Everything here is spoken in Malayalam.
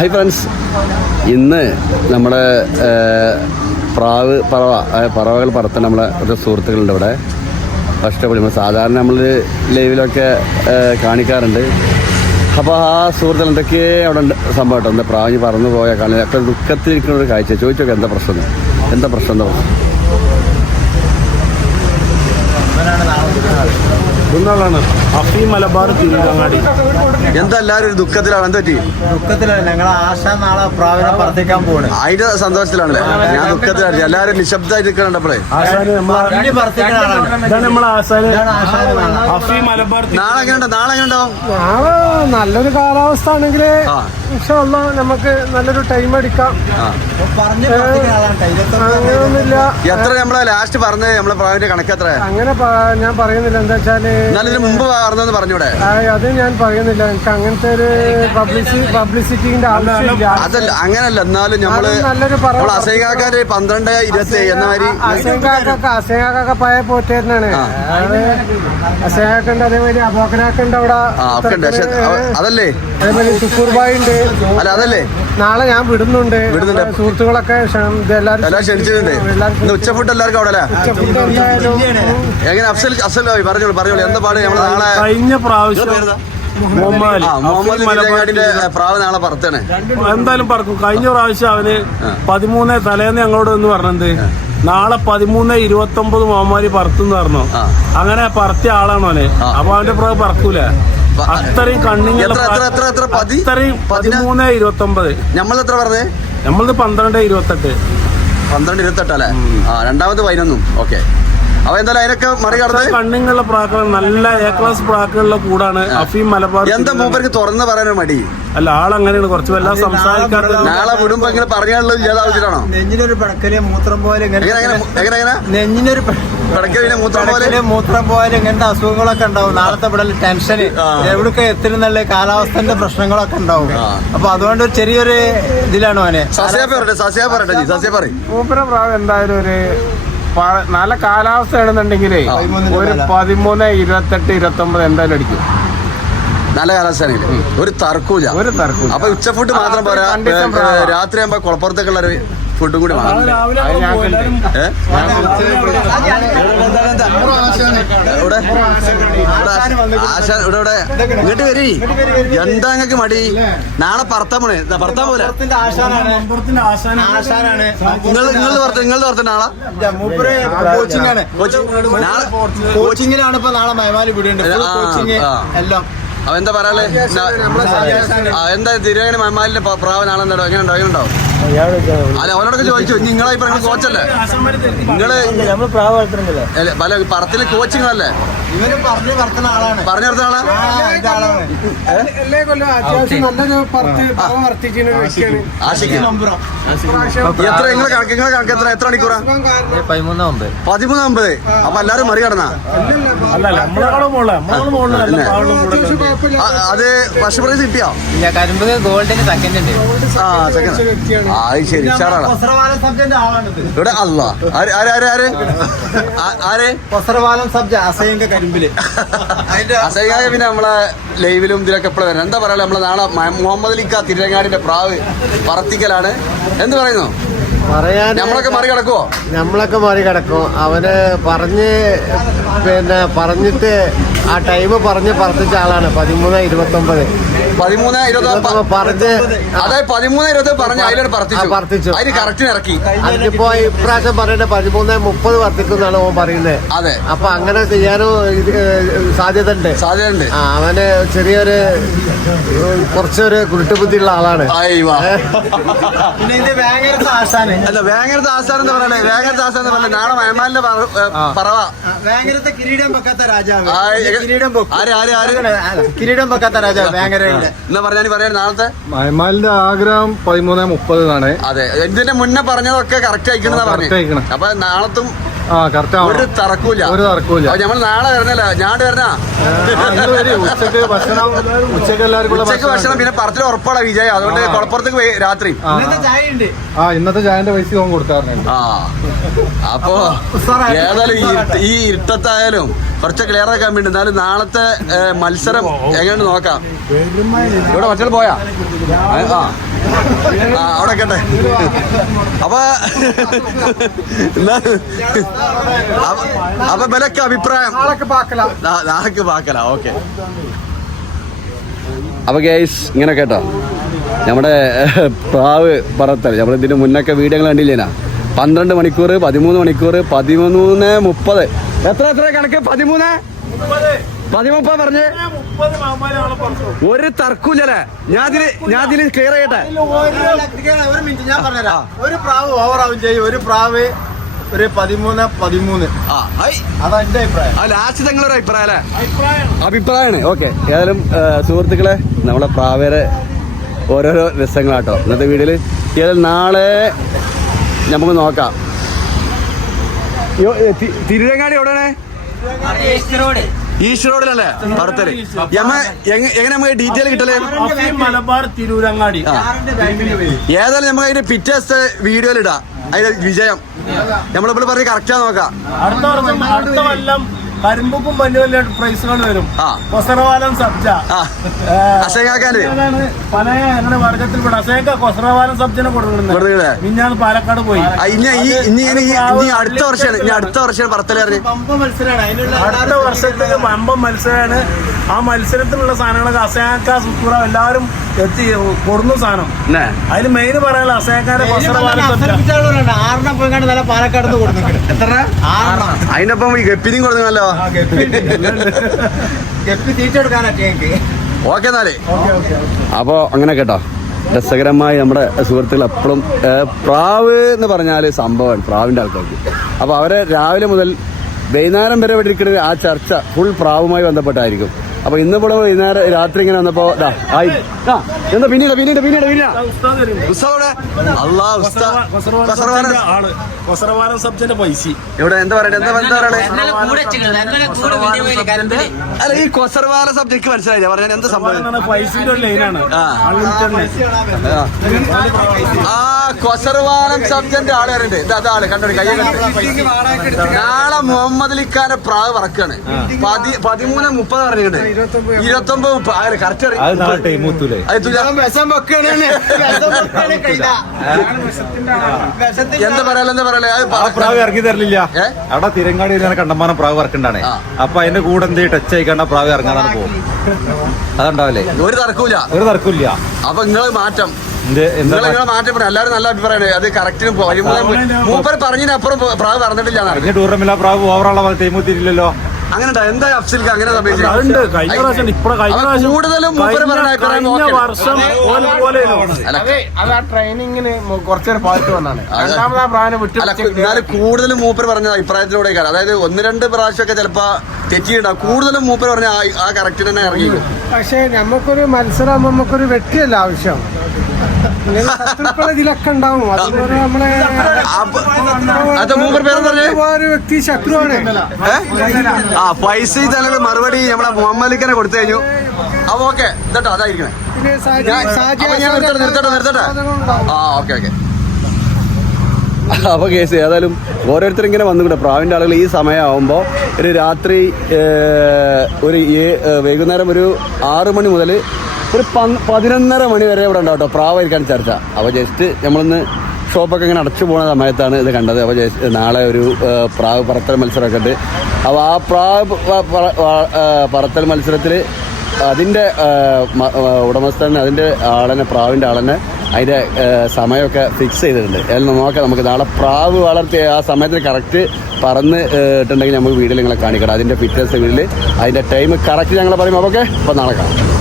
ഹായ് ഫ്രണ്ട്സ് ഇന്ന് നമ്മുടെ പ്രാവ് പറവ പറവകൾ പറത്ത നമ്മളെ ഒരു സുഹൃത്തുക്കളുണ്ട് ഇവിടെ. കഷ്ടപ്പെടി നമ്മൾ സാധാരണ നമ്മൾ ലൈവിലൊക്കെ കാണിക്കാറുണ്ട്. അപ്പോൾ ആ സുഹൃത്തുക്കൾ എന്തൊക്കെ അവിടെ സംഭവം കേട്ടോ? എന്താ പ്രാവിഞ്ഞ് പറന്നു പോയ കാണുക ഒക്കെ ദുഃഖത്തിരിക്കുന്ന ഒരു കാഴ്ച ചോദിച്ചോക്കെ എന്താ പ്രശ്നം? എന്താ പ്രശ്നം? എന്താ പ്രശ്നം? കുന്നാളാണ് അഫീ മലബാർ തിരുവങ്ങാടി. എന്താ എല്ലാരും ഒരു ദുഃഖത്തിലാണ്? എന്താ പറ്റി? ദുഃഖത്തിലാണ് ഞങ്ങൾ ആശ നാളെ പ്രാവിനെ പറത്തിക്കാൻ പോണ് അതിന്റെ സന്തോഷത്തിലാണല്ലേ? ഞാൻ ദുഃഖത്തിലാണ് എല്ലാരും നിശബ്ദമായിട്ട് നമ്മളെ. അഫി മലബാർ നാളെ എങ്ങനെ നാളെ എങ്ങനെ ഉണ്ടാവും നല്ലൊരു കാലാവസ്ഥ ആണെങ്കിൽ നമുക്ക് നല്ലൊരു ടൈം എടുക്കാം. അങ്ങനെയൊന്നുമില്ല. എത്ര നമ്മളെ ലാസ്റ്റ് പറഞ്ഞത് നമ്മളെ പ്രാവിന്റെ കണക്ക് എത്ര അങ്ങനെ ഞാൻ പറയുന്നില്ല. എന്താ വെച്ചാൽ എന്നാലും മുമ്പ് പറഞ്ഞൂടെ? അത് ഞാൻ പറയുന്നില്ല. എനിക്ക് അങ്ങനത്തെ ഒരു പബ്ലിസി പബ്ലിസിറ്റിന്റെ ആവശ്യമില്ല. അതല്ല അങ്ങനല്ല. എന്നാലും നമ്മൾ നല്ലൊരു അസൈകാക്കാര് പന്ത്രണ്ട് ഇരുപത്തി എന്ന മാതിരി അസേങ്കാക്കൊക്കെ അസേങ്കാക്കൊക്കെ പഴയ പോറ്റേരനാണ് അസേങ്കാക്കുണ്ട് അതേമാതിരി അബോക്കനാക്കുണ്ട് അവിടെ അതല്ലേ? അതേപോലെ തുക്കൂർബായി ഉണ്ട് അല്ല അതല്ലേ? നാളെ ഞാൻ വിടുന്നുണ്ട്. വിടുന്നുണ്ട്. സുഹൃത്തുക്കളൊക്കെ എല്ലാവരും എല്ലാം ക്ഷണിച്ചിട്ടുണ്ട് എല്ലാവർക്കും ഇന്ന് ഉച്ചഫുഡ് എല്ലാവർക്കും അവിടെ എങ്ങനെ അഫ്സൽ അഫ്സൽ പറഞ്ഞോളൂ പറഞ്ഞോളൂ. എന്താ പാട്? നമ്മൾ നാളെ കഴിഞ്ഞ പ്രാവശ്യം എന്തായാലും പറക്കും. കഴിഞ്ഞ പ്രാവശ്യം അവന് പതിമൂന്ന് തലേന്ന് ഞങ്ങളോട് എന്ന് പറഞ്ഞത് നാളെ പതിമൂന്ന് ഇരുപത്തി ഒമ്പത് മോമാരി പറത്തുന്ന് പറഞ്ഞു. അങ്ങനെ പറത്തിയ ആളാണ് അവന്. അപ്പൊ അവന്റെ പ്രാവ് പറക്കൂല. അത്രയും അത്രയും പതിമൂന്ന് ഇരുപത്തി ഒമ്പത് നമ്മൾ എത്ര പറഞ്ഞേ? നമ്മളത് പന്ത്രണ്ട് ഇരുപത്തെട്ട്. പന്ത്രണ്ട് ഇരുപത്തെട്ടല്ലേ ആ രണ്ടാമത് പതിനൊന്നും. ഓക്കെ. അപ്പൊ എന്തായാലും അതിനൊക്കെ മറികടന്ന് കണ്ണിങ്ങുള്ള പ്രാക്കൾ നല്ല എ ക്ലാസ് പ്രാക്കളുള്ള കൂടാണ് അഫീം മലബാർ എന്താ മൂപ്പർക്ക് തുറന്ന് പറയാനോ മടി? അല്ല ആളങ്ങനെയാണ്. കുറച്ച് വല്ല സംസാരിക്കാത്ത നാളെ വിടുമ്പോ ഇങ്ങനെ പറയാനുള്ളത് ഇല്ലാതാവശ്യമാണോ നെഞ്ഞിനൊരു പടക്കലെ മൂത്രം പോലെ എങ്ങനെ ഇങ്ങനെ എങ്ങനെ എങ്ങനെ? എങ്ങനെ നെഞ്ഞിനൊരു പ- മൂത്രം പോലെ? മൂത്രം പോലെ ഇങ്ങനത്തെ അസുഖങ്ങളൊക്കെ ഉണ്ടാവും. നാളത്തെ ഇവിടെ ടെൻഷന്. എവിടൊക്കെ എത്തുന്നുള്ള കാലാവസ്ഥന്റെ പ്രശ്നങ്ങളൊക്കെ ഉണ്ടാവും. അപ്പൊ അതുകൊണ്ട് ഒരു ചെറിയൊരു ഇതിലാണ് മോനെ. സസ്യ പറയട്ടെ സസ്യ പറയട്ടെ സസ്യ പറയും. മൂപ്പര പ്രാവ് എന്തായാലും ഒരു നല്ല കാലാവസ്ഥ ആണെന്നുണ്ടെങ്കിലേ ആ. ഒരു പതിമൂന്ന് ഇരുപത്തെട്ട് ഇരുപത്തി ഒമ്പത് എന്തായാലും അടിക്കും. നല്ല കാലാവസ്ഥയാണെങ്കിൽ ഒരു തർക്കൂല ഒരു തർക്കൂല അപ്പൊ ഉച്ച ഫുഡ് മാത്രം പോരാ. രാത്രി ആകുമ്പോ കുളപ്പുറത്തേക്കുള്ള ഒരു ഫുഡും കൂടി? ഇവിടെ ഇവിടെ ആശാൻ ഇവിടെ ഇവിടെ. ഇങ്ങോട്ട് വരി. എന്താ നിങ്ങൾക്ക് മടി? നാളെ പറത്താൻ പോണേ. ദാ പറത്താൻ പോലെ നിങ്ങൾ നിങ്ങൾ പറത്ത നിങ്ങൾ പറത്ത നാളെ. മൂപ്പര് കോച്ചിങ് ആണ്. നാളെ കോച്ചിങ്ങിലാണ് ഇപ്പൊ നാളെ മയമാലി വിടേണ്ടത് കോച്ചിങ് എല്ലാം. അവ എന്താ പറയാ എന്താ തിരുവേണി മയമാലിന്റെ പ്രാവ് നാളെ എന്താ എങ്ങനെ ഉണ്ടോ എങ്ങനെ ഉണ്ടാവും അല്ല അവനോടൊക്കെ ചോദിച്ചു. ഇനി നിങ്ങളെ ഇപ്പൊ കോച്ചല്ലേ? നിങ്ങൾ നമ്മൾ പല പറത്തിലെ കോച്ചിങ്ങളല്ലേ? ഇവർ പറഞ്ഞു ആളാണ്. പറഞ്ഞു കൊടുത്ത ആളാണ് എല്ലാ കൊല്ലം അത്യാവശ്യം നല്ലൊരു എത്ര നിങ്ങളെ കണക്ക് നിങ്ങളെ കണക്ക് എത്ര എത്ര മണിക്കൂറാ? പതിമൂന്നാം അമ്പത് അപ്പൊ എല്ലാരും ആ, അത് ഫസ്റ്റ് പ്രൈസ് കിട്ടിയോ കരിമ്പ് ഗോൾഡിന് സെക്കൻഡ് ഉണ്ട്. ആ സെക്കൻഡ് അത് ശരി. ഉഷാറാണ്. ഇവിടെ അല്ല ആര് ആര് ആര് ആര്? ആ- ആര്? കൊസറവാലം സബ്ജ അസയങ്ക കരിമ്പിൽ. പിന്നെ നമ്മളെ ലൈവിലും ഇതിലൊക്കെ എപ്പോഴും വരണം എന്താ പറയാ നമ്മളെ നാളെ മുഹമ്മദ് അലിക്ക തിരുരങ്ങാടിന്റെ പ്രാവ് പറത്തിക്കലാണ്. എന്ത് പറയുന്നു? പറയാൻ നമ്മളൊക്കെ മറികടക്കുവോ നമ്മളൊക്കെ മറികടക്കും അവന് പറഞ്ഞ് പിന്നെ പറഞ്ഞിട്ട് ആ ടൈം പറഞ്ഞ് പറത്തിച്ച ആളാണ്. പതിമൂന്ന് ഇരുപത്തൊമ്പത്. പതിമൂന്ന് ഇരുപത് ഇരുപത്തൊമ്പത് പറഞ്ഞ് അതായത് പതിമൂന്ന് ഇരുപത്തി പറഞ്ഞ് അതിലാണ് ആ, പറത്തിച്ചു. പറത്തിച്ചു അതിന് കറക്റ്റ് ഇറക്കി. അതിനിപ്പോ ഇപ്രാവശ്യം പറയുന്നത് പതിമൂന്ന് മുപ്പത് വർത്തിക്കുന്നാണ് ഓൻ പറയുന്നത്. അതെ. അപ്പൊ അങ്ങനെ ചെയ്യാനും സാധ്യത ഉണ്ട് സാധ്യതയുണ്ട്. ആ അവന് ചെറിയൊരു കുറച്ചൊരു കുരുട്ടുബുദ്ധിയുള്ള ആളാണ്. ഭയങ്കര ആശാന്. അല്ല വേങ്ങരത്തെ ആശാൻ എന്ന് പറയണേ വേങ്ങരത്തെ ആശാൻ എന്ന് പറഞ്ഞേ നാളെ മയമാലിന്റെ പറവ. ഭയങ്കരത്തെ കിരീടം വെക്കാത്ത രാജാവ്. കിരീടം കിരീടം വെക്കാത്ത രാജാവ് ഭയങ്കരയുടെ എന്നാ പറഞ്ഞാൽ പറയാൻ നാളത്തെ? മയമാലിന്റെ ആഗ്രഹം പതിമൂന്ന് മുപ്പത് ആണ് അതെ ഇതിന്റെ മുന്നേ പറഞ്ഞതൊക്കെ കറക്റ്റ് അയക്കണെന്നാ പറഞ്ഞു. അയക്കണം. അപ്പൊ നാളത്തും ഒരു തറക്കൂല ഒരു തറക്കൂല ഞമ്മൾ നമ്മൾ നാളെ വരണല്ല. ഞാണ്ട് വരണാ? ഉച്ചയ്ക്ക് ഭക്ഷണം ഉച്ചയ്ക്ക് എല്ലാവർക്കും ഉച്ചയ്ക്ക് ഭക്ഷണം പിന്നെ പറത്തിൽ ഉറപ്പാണ് വിജയം. അതുകൊണ്ട്. കുളപ്പുറത്തേക്ക് രാത്രി. ആ, ഇന്നത്തെ ചായ ഉണ്ട് ആ ഇന്നത്തെ ചായന്റെ പൈസ ഓൻ കൊടുക്കാറുണ്ട്. ആ. അപ്പോ ഏതായാലും ഈ ഇട്ടത്തായാലും ഈ ഇരുട്ടത്തായാലും കുറച്ച് ക്ലിയർ ആക്കാൻ വേണ്ടി എന്നാലും നാളത്തെ മത്സരം എങ്ങനെ നോക്കാം. ഇവിടെ മറ്റേ പോയാ? ആ. ആ അവിടെ കേട്ടെ അപ്പൊ അപ്പൊ- ബലക്ക് അഭിപ്രായം? നാളൊക്കെ പാക്കല. ഓക്കെ. അപ്പൊ ഗൈസ് ഇങ്ങനെ കേട്ടോ. നമ്മുടെ പ്രാവ് പറത്തൽ. നമ്മൾ ഇതിന് മുന്നൊക്കെ വീഡിയോ കണ്ടില്ലേനാ? പന്ത്രണ്ട് മണിക്കൂർ പതിമൂന്ന് മണിക്കൂർ പതിമൂന്ന് മുപ്പത്. എത്ര എത്ര കണക്ക്? പതിമൂന്ന്? പതിമുപ്പ പറഞ്ഞ് ഒരു തർക്കൂലല്ലേ? ഞാൻ ഇതിൽ ഞാൻ ഇതിൽ ക്ലിയർ ചെയ്യട്ടെ? ഒരു മിനിറ്റ് ഞാൻ പറഞ്ഞുതരാം. ഒരു പ്രാവ് ആവും ചെയ്യും. ഒരു പ്രാവ് ഒരു പതിമൂന്ന് പതിമൂന്ന്. ആ ഹൈ അതാ എന്റെ അഭിപ്രായം. ആ ലാസ്റ്റ് നിങ്ങളൊരു അഭിപ്രായം അല്ലേ? അഭിപ്രായമാണ്. ഓക്കെ. ഏതായാലും സുഹൃത്തുക്കളെ നമ്മളെ പ്രാവേരെ ഓരോരോ രസങ്ങളാട്ടോ. ഇന്നത്തെ വീഡിയോയിൽ ഏതായാലും നാളെ നമുക്ക് നോക്കാം. തിരുരങ്ങാടി എവിടെയാണ്? ഈസ്റ്റ് റോഡിലല്ലേ പറത്തൽ എങ്ങനെ നമുക്ക് ഡീറ്റെയിൽ കിട്ടൽ? മലബാർ തിരൂരങ്ങാടി. ഏതായാലും നമുക്ക് അതിന്റെ പിറ്റേസ് വീഡിയോയിൽ ഇടാം അതിന്റെ വിജയം. നമ്മളിപ്പോൾ പറഞ്ഞ് കറക്റ്റാ നോക്കാം. അടുത്ത വർഷം അടുത്ത കൊല്ലം കരിമ്പുക്കും വലിയ വലിയ പ്രൈസുകൾ വരും. കൊസറവാലം സബ്ജ. ഏതാണ് പല അങ്ങനെ വർഗത്തിൽപ്പെട്ട അസേക്ക കൊസറവാലം സബ്ജനെ കൊടുക്കുന്നുണ്ട്? മിഞ്ഞാന്ന് പാലക്കാട് പോയി. ഇനി അടുത്ത വർഷമാണ്. ഇനി അടുത്ത വർഷം പമ്പ മത്സരമാണ് അടുത്ത വർഷത്തേക്ക് വമ്പം മത്സരമാണ് ആ മത്സരത്തിലുള്ള സാധനങ്ങളൊക്കെ അസയാക്ക സുക്കൂറ എല്ലാവരും എത്തി കൊടുന്നു സാധനം. അല്ലേ അതിൽ മെയിൻ പറയാനുള്ള അസയാക്കാരെ അതിനൊപ്പം നല്ല പാലക്കാട് എത്ര ഒപ്പം ഈ ഗപ്പിനും കൊടുക്കുന്നല്ലോ. ഗപ്പി. എനിക്ക്. ഓക്കെ എന്നാലേ. അപ്പോൾ അങ്ങനെ കേട്ടോ. രസകരമായി നമ്മുടെ സുഹൃത്തുക്കൾ എപ്പോഴും പ്രാവ് എന്ന് പറഞ്ഞാൽ സംഭവമാണ് പ്രാവിന്റെ ആൾക്കാർക്ക്. അപ്പോൾ അവരെ രാവിലെ മുതൽ വൈകുന്നേരം വരെ ഇവിടെ ഇരിക്കുന്ന ആ ചർച്ച ഫുൾ പ്രാവുമായി ബന്ധപ്പെട്ടായിരിക്കും. അപ്പോൾ ഇവിടെ വൈകുന്നേരം രാത്രി ഇങ്ങനെ വന്നപ്പോ ദാ, ആയി. ആ എന്താ പിന്നീട് പിന്നീട് പിന്നീട് പിന്നീട്? പൈസ. ഇവിടെ എന്താ വീഡിയോ അല്ല ഈ കൊസർവാല സബ്ജക്ട് മനസ്സിലായില്ല. പറഞ്ഞാൽ എന്താ സംഭവം? പൈസന്റെ ലൈനാണ് ആ. കൊസർവാനം സബ്ജന്റെ ആൾ വരണ്ട് അതാ ആൾ. കണ്ടോ? കയ്യെ കണ്ടു? നാളെ മുഹമ്മദ് അലിഖാന്റെ പ്രാവ് പറക്കാണ് പതി പതിമൂന്ന് മുപ്പത് പറഞ്ഞിട്ടുണ്ട്. മുപ്പത് കറക്റ്റ് എന്താ പറയാ എന്താ പറയാ പ്രാവ് ഇറങ്ങി തരലില്ല? അവിടെ തിരങ്ങാടി കണ്ടമാനം പ്രാവ് ഇറക്കണ്ടാണ്. അപ്പൊ അതിന്റെ കൂടെ എന്ത് ടച്ച് ആയിക്കണ്ട പ്രാവ് ഇറങ്ങാനാണ് പോകും അതുണ്ടാവില്ലേ? ഒരു തർക്കൂല ഒരു തർക്കമില്ല അപ്പൊ നിങ്ങൾ മാറ്റം. മാറ്റപ്പെടും എല്ലാവരും നല്ല അഭിപ്രായമാണ് അത് കറക്റ്റിന് മൂപ്പർ പറഞ്ഞതിനപ്പുറം പ്രാവ് പറഞ്ഞിട്ടില്ല ടൂർണമെന്റ് പ്രാവ് ഓവറുള്ള ടൈം ഒത്തിരില്ലല്ലോ അങ്ങനെ എന്താ അഫ്സൽക്ക് അങ്ങനെ സംഭവിച്ചത്? അതുണ്ട് കഴിഞ്ഞ പ്രാവശ്യം ഇപ്പഴ കഴിഞ്ഞ പ്രാവശ്യം കൂടുതലും മൂപ്പര് പറഞ്ഞ കഴിഞ്ഞ- അഭിപ്രായം കഴിഞ്ഞ നോക്കണം. വർഷം പോലെ പോലെ അല്ല അതെ അത് ആ ട്രെയിനിങ്ങിന് കുറച്ചേരം പാട്ട് വന്നാണ്. അതെ. രണ്ടാമത് ആ പ്രാവിനെ വിട്ടു അല്ല എന്നാലും കൂടുതലും മൂപ്പർ പറഞ്ഞ അഭിപ്രായത്തിലൂടെ അതായത് ഒന്ന് രണ്ട് പ്രാവശ്യമൊക്കെ ചിലപ്പോ തെറ്റിയിട്ടുണ്ടാവും കൂടുതലും മൂപ്പർ പറഞ്ഞ ആ- ആ കറക്റ്റ് തന്നെ ഇറങ്ങി പക്ഷേ നമുക്കൊരു മത്സരം നമുക്കൊരു വ്യക്തിയല്ല ആവശ്യം. ഇതിലൊക്കെ ഉണ്ടാവും. അതുപോലെ നമ്മളെ വ്യക്തി ശത്രുവാണ്. ആ പൈസ മറുപടി നമ്മളെ മുഹമ്മലിക്കനെ കൊടുത്തു കഴിഞ്ഞു. അപ്പൊ ഓക്കെ ഇതട്ടോ അതായിരിക്കണേ. ഞാൻ- നിർത്തട്ടെ, നിർത്തട്ടെ, നിർത്തട്ടെ. ആ ഓക്കെ ഓക്കെ. അപ്പോൾ കേസ് ഏതായാലും ഓരോരുത്തർ ഇങ്ങനെ വന്നുകൂടെ പ്രാവിന്റെ ആളുകൾ ഈ സമയമാകുമ്പോൾ ഒരു രാത്രി ഒരു വൈകുന്നേരം ഒരു ആറ് മണി മുതൽ ഒരു പതിനൊന്നര മണി വരെ ഇവിടെ ഉണ്ടാവും കേട്ടോ. പ്രാവായിരിക്കാൻ ചർച്ച. അപ്പോൾ ജസ്റ്റ് നമ്മളൊന്ന് ഷോപ്പൊക്കെ ഇങ്ങനെ അടച്ചു പോകുന്ന സമയത്താണ് ഇത് കണ്ടത്. അപ്പോൾ ജസ്റ്റ് നാളെ ഒരു പ്രാവ് പറത്തൽ മത്സരമൊക്കെ ഉണ്ട് അപ്പോൾ ആ പ്രാവ് പറത്തൽ മത്സരത്തിൽ അതിന്റെ ഉടമസ്ഥൻ അതിന്റെ ആളനെ പ്രാവിന്റെ ആളനെ അതിന്റെ സമയമൊക്കെ ഫിക്സ് ചെയ്തിട്ടുണ്ട്. അതിൽ നോക്കാം. നമുക്ക് നാളെ പ്രാവ് വളർത്തി ആ സമയത്തിന് കറക്റ്റ് പറന്ന് ഇട്ടുണ്ടെങ്കിൽ നമുക്ക് വീട്ടിൽ നിങ്ങളെ കാണിക്കണം അതിന്റെ ഫിറ്റ്നസ് വീട്ടിൽ അതിന്റെ ടൈം കറക്റ്റ് ഞങ്ങൾ പറയും അപ്പോൾ ഓക്കെ അപ്പോൾ നാളെ കാണാം.